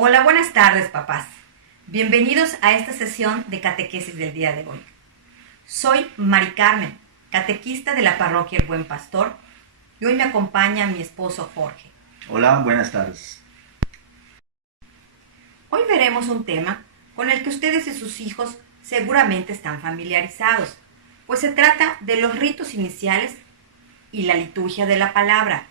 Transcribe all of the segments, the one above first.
Hola, buenas tardes, papás. Bienvenidos a esta sesión de catequesis del día de hoy. Soy Mari Carmen, catequista de la parroquia El Buen Pastor, y hoy me acompaña mi esposo Jorge. Hola, buenas tardes. Hoy veremos un tema con el que ustedes y sus hijos seguramente están familiarizados, pues se trata de los ritos iniciales y la liturgia de la palabra,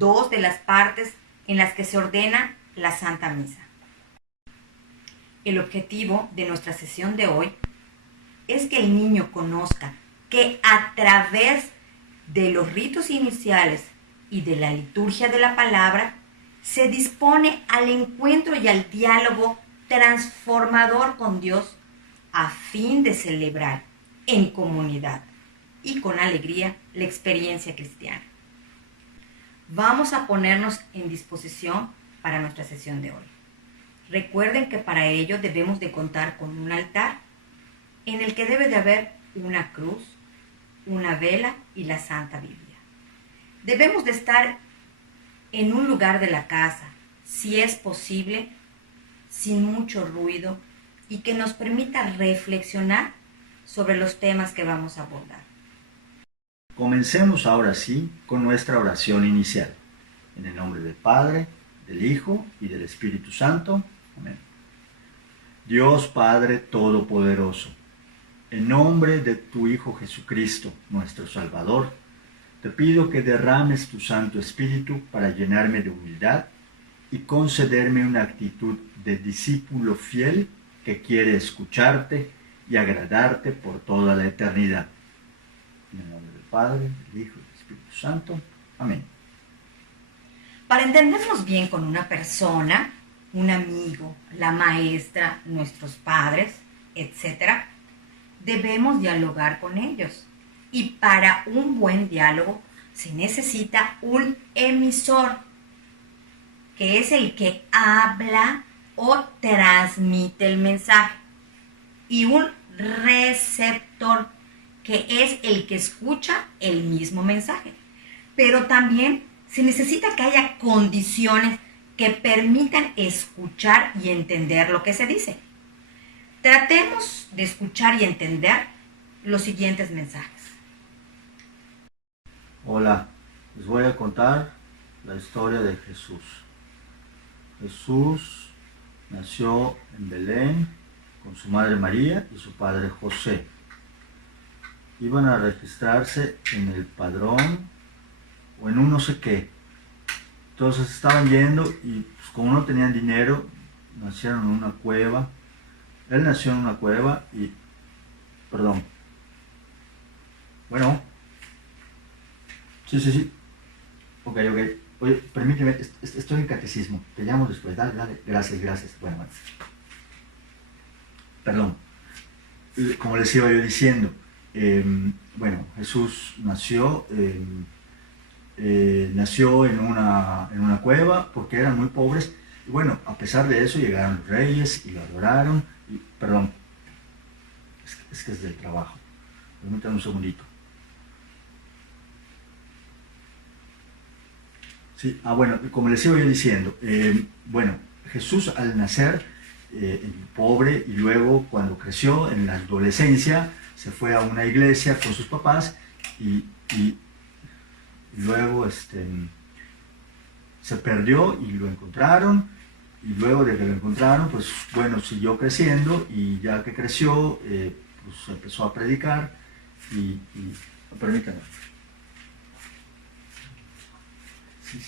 dos de las partes en las que se ordena la Santa Misa. El objetivo de nuestra sesión de hoy es que el niño conozca que a través de los ritos iniciales y de la liturgia de la palabra se dispone al encuentro y al diálogo transformador con Dios a fin de celebrar en comunidad y con alegría la experiencia cristiana. Vamos a ponernos en disposición para nuestra sesión de hoy. Recuerden que para ello debemos de contar con un altar en el que debe de haber una cruz, una vela y la Santa Biblia. Debemos de estar en un lugar de la casa, si es posible, sin mucho ruido y que nos permita reflexionar sobre los temas que vamos a abordar. Comencemos ahora sí con nuestra oración inicial. En el nombre del Padre, del Hijo y del Espíritu Santo. Amén. Dios Padre Todopoderoso, en nombre de tu Hijo Jesucristo, nuestro Salvador, te pido que derrames tu Santo Espíritu para llenarme de humildad y concederme una actitud de discípulo fiel que quiere escucharte y agradarte por toda la eternidad. En el nombre del Padre, del Hijo y del Espíritu Santo. Amén. Para entendernos bien con una persona, un amigo, la maestra, nuestros padres, etc., debemos dialogar con ellos. Y para un buen diálogo se necesita un emisor, que es el que habla o transmite el mensaje, y un receptor, que es el que escucha el mismo mensaje. Pero también se necesita que haya condiciones que permitan escuchar y entender lo que se dice. Tratemos de escuchar y entender los siguientes mensajes. Hola, les voy a contar la historia de Jesús. Jesús nació en Belén con su madre María y su padre José. Iban a registrarse en el padrón o en un no sé qué. Entonces estaban yendo y pues, como no tenían dinero, nacieron en una cueva. Él nació en una cueva y... Perdón. Bueno. Sí. Ok. Oye, permíteme, estoy en catecismo. Te llamo después. Dale. Gracias. Bueno. Perdón. Como les iba yo diciendo, Jesús nació en una cueva porque eran muy pobres. Y bueno, a pesar de eso llegaron los reyes y lo adoraron. Perdón, es que es del trabajo. Permítanme un segundito. Sí, como les iba yo diciendo, Jesús al nacer pobre y luego cuando creció en la adolescencia se fue a una iglesia con sus papás y luego se perdió y lo encontraron, y luego de que lo encontraron, siguió creciendo, y ya que creció, empezó a predicar permítanme. Sí,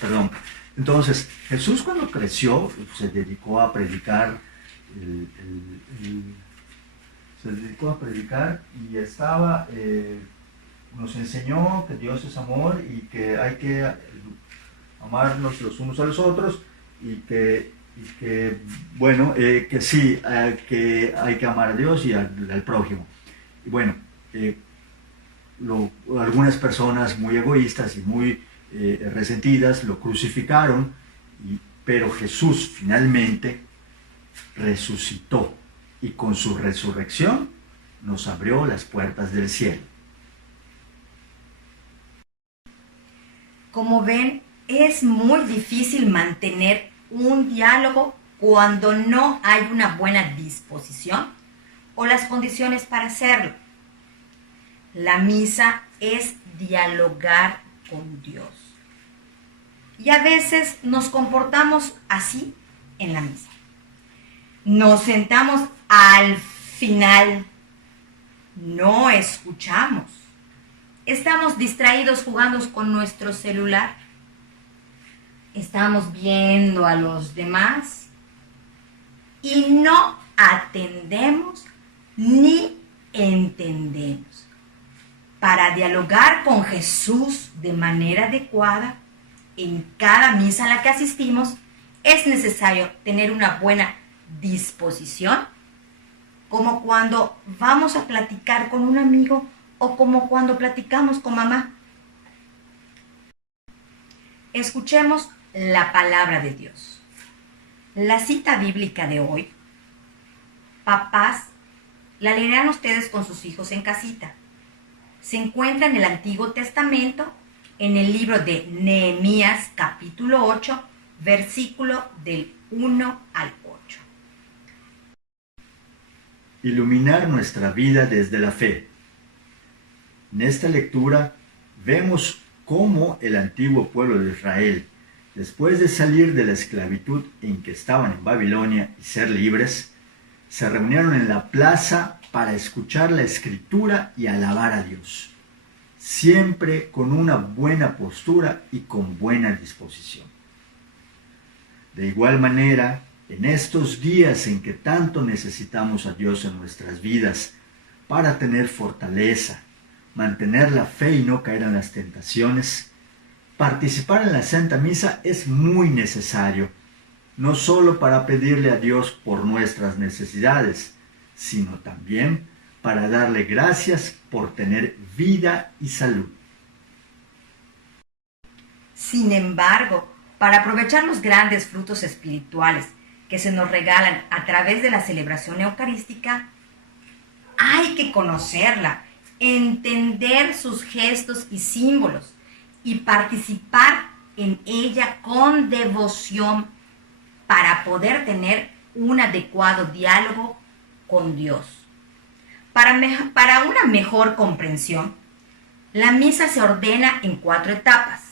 Perdón. Entonces, Jesús cuando creció se dedicó a predicar y nos enseñó que Dios es amor y que hay que amarnos los unos a los otros que hay que amar a Dios y al prójimo. Y algunas personas muy egoístas y muy resentidas lo crucificaron, pero Jesús finalmente resucitó y con su resurrección nos abrió las puertas del cielo. Como ven, Es muy difícil mantener un diálogo cuando no hay una buena disposición o las condiciones para hacerlo. La misa es dialogar con Dios. Y a veces nos comportamos así en la misa. Nos sentamos al final, no escuchamos. Estamos distraídos jugando con nuestro celular. Estamos viendo a los demás y no atendemos ni entendemos. Para dialogar con Jesús de manera adecuada en cada misa a la que asistimos, es necesario tener una buena disposición, como cuando vamos a platicar con un amigo o como cuando platicamos con mamá. Escuchemos la palabra de Dios. La cita bíblica de hoy, papás, la leerán ustedes con sus hijos en casita. Se encuentra en el Antiguo Testamento, en el libro de Nehemías, capítulo 8, versículo del 1 al 8. Iluminar nuestra vida desde la fe. En esta lectura vemos cómo el antiguo pueblo de Israel, después de salir de la esclavitud en que estaban en Babilonia y ser libres, se reunieron en la plaza para escuchar la escritura y alabar a Dios, siempre con una buena postura y con buena disposición. De igual manera, en estos días en que tanto necesitamos a Dios en nuestras vidas para tener fortaleza, mantener la fe y no caer en las tentaciones, participar en la Santa Misa es muy necesario, no solo para pedirle a Dios por nuestras necesidades, sino también para darle gracias por tener vida y salud. Sin embargo, para aprovechar los grandes frutos espirituales que se nos regalan a través de la celebración eucarística, hay que conocerla, entender sus gestos y símbolos y participar en ella con devoción para poder tener un adecuado diálogo con Dios. Para una mejor comprensión, la misa se ordena en 4 etapas: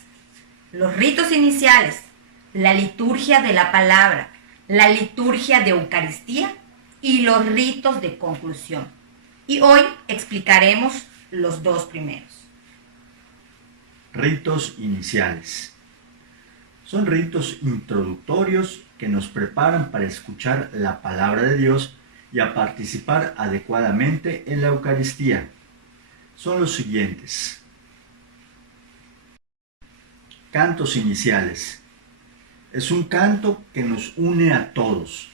los ritos iniciales, la liturgia de la palabra, la liturgia de Eucaristía y los ritos de conclusión. Y hoy explicaremos los 2 primeros. Ritos iniciales. Son ritos introductorios que nos preparan para escuchar la palabra de Dios y a participar adecuadamente en la Eucaristía. Son los siguientes. Cantos iniciales. Es un canto que nos une a todos,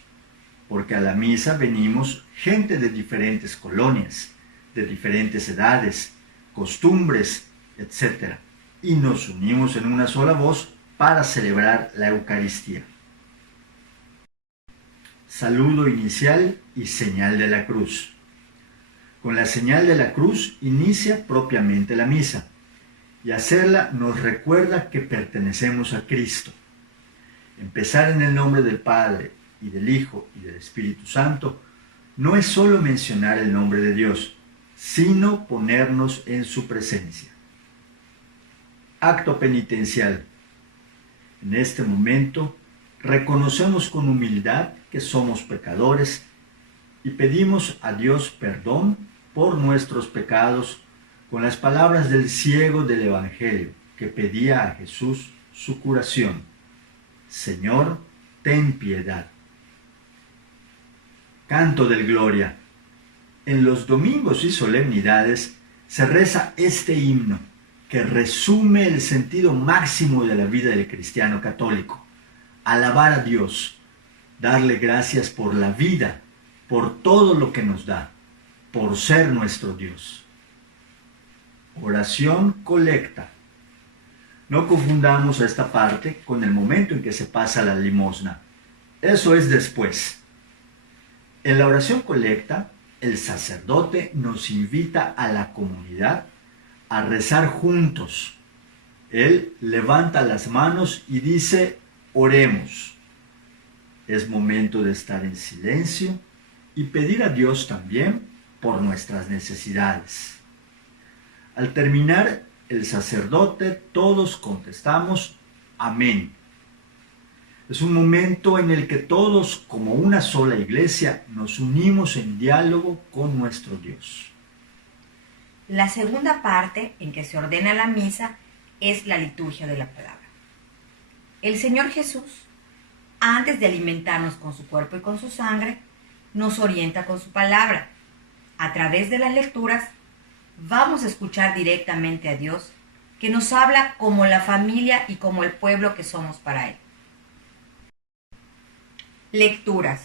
porque a la misa venimos gente de diferentes colonias, de diferentes edades, costumbres, etc. Y nos unimos en una sola voz para celebrar la Eucaristía. Saludo inicial y señal de la cruz. Con la señal de la cruz inicia propiamente la misa, y hacerla nos recuerda que pertenecemos a Cristo. Empezar en el nombre del Padre, y del Hijo, y del Espíritu Santo, no es solo mencionar el nombre de Dios, sino ponernos en su presencia. Acto penitencial. En este momento, reconocemos con humildad que somos pecadores y pedimos a Dios perdón por nuestros pecados con las palabras del ciego del Evangelio que pedía a Jesús su curación. Señor, ten piedad. Canto del Gloria. En los domingos y solemnidades se reza este himno que resume el sentido máximo de la vida del cristiano católico: alabar a Dios, darle gracias por la vida, por todo lo que nos da, por ser nuestro Dios. Oración colecta. No confundamos esta parte con el momento en que se pasa la limosna. Eso es después. En la oración colecta, el sacerdote nos invita a la comunidad a rezar juntos. Él levanta las manos y dice, oremos. Es momento de estar en silencio y pedir a Dios también por nuestras necesidades. Al terminar, el sacerdote, todos contestamos, amén. Es un momento en el que todos, como una sola iglesia, nos unimos en diálogo con nuestro Dios. La segunda parte en que se ordena la misa es la liturgia de la palabra. El Señor Jesús, antes de alimentarnos con su cuerpo y con su sangre, nos orienta con su palabra. A través de las lecturas, vamos a escuchar directamente a Dios, que nos habla como la familia y como el pueblo que somos para Él. Lecturas.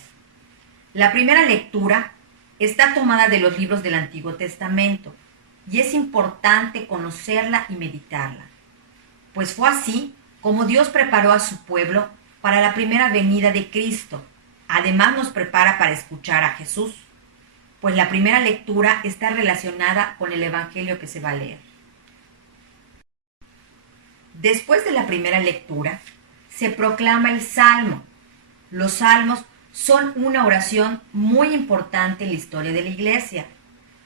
La primera lectura está tomada de los libros del Antiguo Testamento y es importante conocerla y meditarla, pues fue así como Dios preparó a su pueblo para la primera venida de Cristo. Además nos prepara para escuchar a Jesús, pues la primera lectura está relacionada con el Evangelio que se va a leer. Después de la primera lectura, se proclama el Salmo. Los salmos son una oración muy importante en la historia de la Iglesia,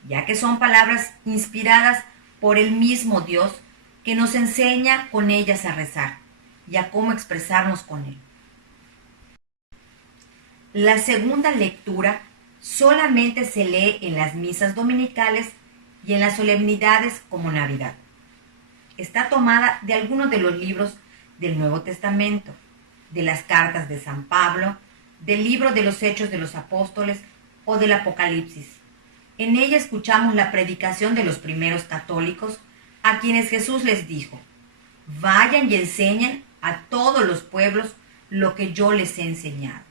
ya que son palabras inspiradas por el mismo Dios que nos enseña con ellas a rezar y a cómo expresarnos con Él. La segunda lectura solamente se lee en las misas dominicales y en las solemnidades como Navidad. Está tomada de algunos de los libros del Nuevo Testamento, de las cartas de San Pablo, del libro de los Hechos de los Apóstoles o del Apocalipsis. En ella escuchamos la predicación de los primeros católicos, a quienes Jesús les dijo: vayan y enseñen a todos los pueblos lo que yo les he enseñado.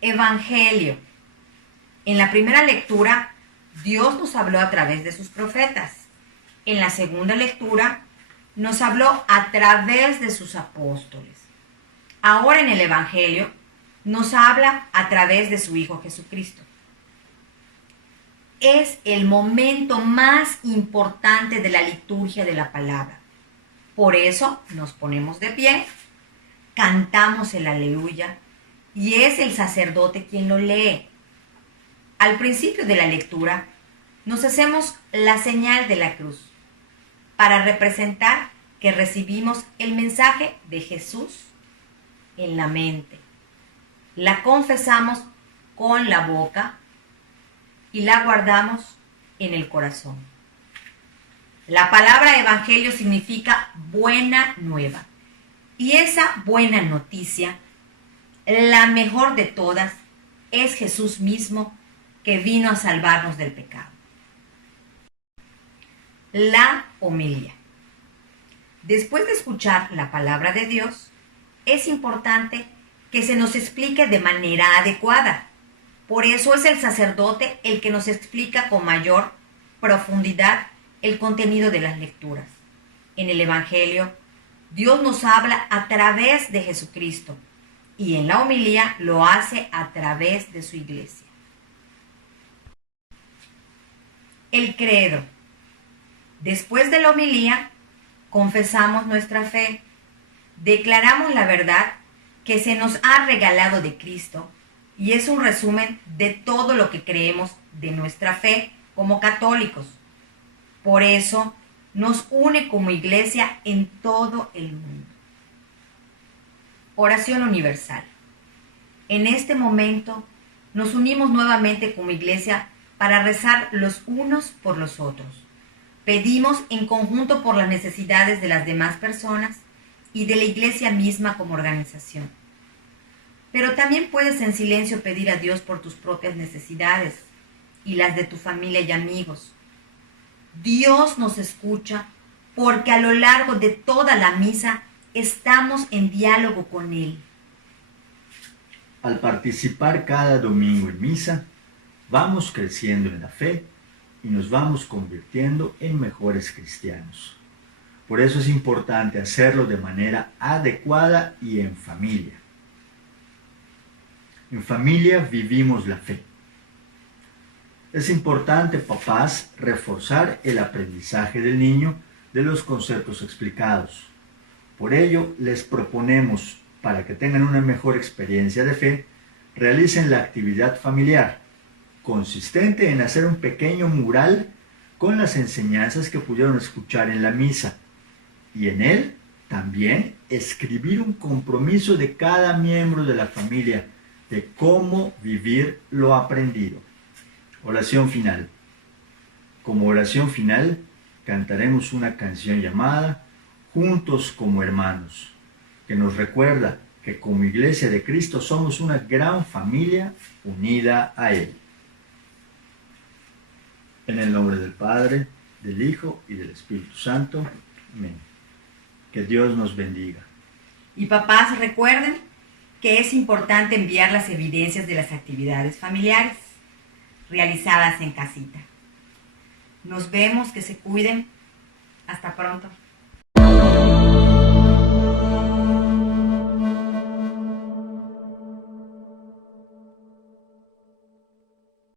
Evangelio. En la primera lectura, Dios nos habló a través de sus profetas. En la segunda lectura, nos habló a través de sus apóstoles. Ahora en el Evangelio, nos habla a través de su Hijo Jesucristo. Es el momento más importante de la liturgia de la palabra. Por eso nos ponemos de pie, cantamos el Aleluya y es el sacerdote quien lo lee. Al principio de la lectura, nos hacemos la señal de la cruz para representar que recibimos el mensaje de Jesús en la mente. La confesamos con la boca y la guardamos en el corazón. La palabra evangelio significa buena nueva. Y esa buena noticia, la mejor de todas, es Jesús mismo, que vino a salvarnos del pecado. La homilía. Después de escuchar la palabra de Dios, es importante que se nos explique de manera adecuada. Por eso es el sacerdote el que nos explica con mayor profundidad el contenido de las lecturas. En el Evangelio, Dios nos habla a través de Jesucristo y en la homilía lo hace a través de su iglesia. El credo. Después de la homilía, confesamos nuestra fe, declaramos la verdad que se nos ha regalado de Cristo y es un resumen de todo lo que creemos de nuestra fe como católicos. Por eso nos une como iglesia en todo el mundo. Oración universal. En este momento nos unimos nuevamente como iglesia para rezar los unos por los otros. Pedimos en conjunto por las necesidades de las demás personas y de la iglesia misma como organización. Pero también puedes en silencio pedir a Dios por tus propias necesidades y las de tu familia y amigos. Dios nos escucha porque a lo largo de toda la misa estamos en diálogo con Él. Al participar cada domingo en misa, vamos creciendo en la fe y nos vamos convirtiendo en mejores cristianos. Por eso es importante hacerlo de manera adecuada y en familia. En familia vivimos la fe. Es importante, papás, reforzar el aprendizaje del niño de los conceptos explicados. Por ello, les proponemos, para que tengan una mejor experiencia de fe, realicen la actividad familiar, consistente en hacer un pequeño mural con las enseñanzas que pudieron escuchar en la misa, y en él también escribir un compromiso de cada miembro de la familia de cómo vivir lo aprendido. Oración final. Como oración final, cantaremos una canción llamada Juntos como Hermanos, que nos recuerda que como Iglesia de Cristo somos una gran familia unida a Él. En el nombre del Padre, del Hijo y del Espíritu Santo. Amén. Que Dios nos bendiga. Y papás, recuerden que es importante enviar las evidencias de las actividades familiares realizadas en casita. Nos vemos, que se cuiden. Hasta pronto.